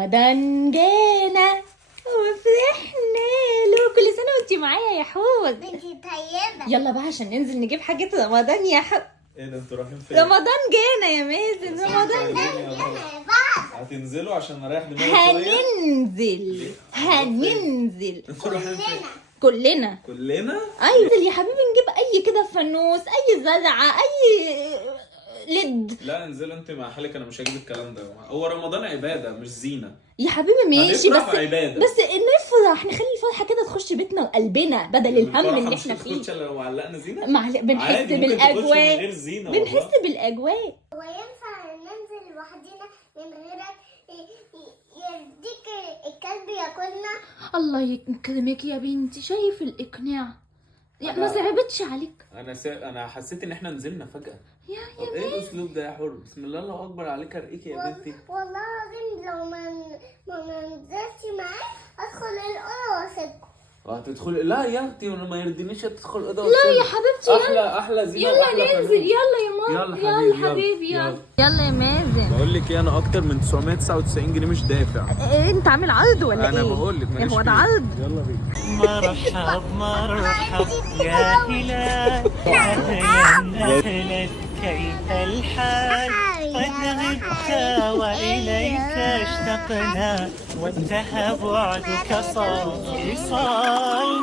رمضان جانا وفرحنا له. كل سنة وانتي معايا يا حوت. بنتي طيبة. يلا بقى عشان ننزل نجيب حاجة رمضان يا حوت. ايه ده انتوا رايحين فين؟ رمضان جانا يا مازن، رمضان جانا. هتنزلوا عشان اريح دماغي شويه؟ هننزل انتوا رايحين فين؟ كلنا. ايوه يا حبيبي، نجيب اي كده فانوس، اي زرعه، اي لد. لا انزلوا انت مع حالك، انا مش هجيب الكلام ده. هو رمضان عباده مش زينه يا حبيبي ماشي، بس عبادة. بس نفرح، نخلي الفرحه كده تخش بيتنا وقلبنا بدل الهم اللي احنا فيه. مش لو علقنا زينه بنحس بالاجواء، بنحس هو بالاجواء. ينفع ننزل لوحدينا من غيرك يديك الكلب ياكلنا؟ الله يكرمك يا بنتي، شايف الاقناع يعني ما صعبتش عليك. انا حسيت ان احنا نزلنا فجاه. يا طب ايه الاسلوب ده يا حر؟ بسم الله الله اكبر عليك، ارقيك يا بنتي. والله العظيم لو ما نزلتش معاك ادخل الاوضه واسيبكم. وهتدخلي؟ لا يا اختي، وانا ما يرضينيش تدخل الاوضه. لا يا حبيبتي، احلى زينه. يلا ننزل، يلا يا ماما، يلا حبيبي، يلا يا مازن. بقول لك ايه، انا اكتر من 999 جنيه مش دافع. إيه انت عامل عرض ولا انا ايه؟ بقول لك هو ده عرض. يلا بينا. مرحب يا هلال، أهلا كيف الحال؟ قد غبت وإليك اشتقنا، وانتهى بعدك صار وصال.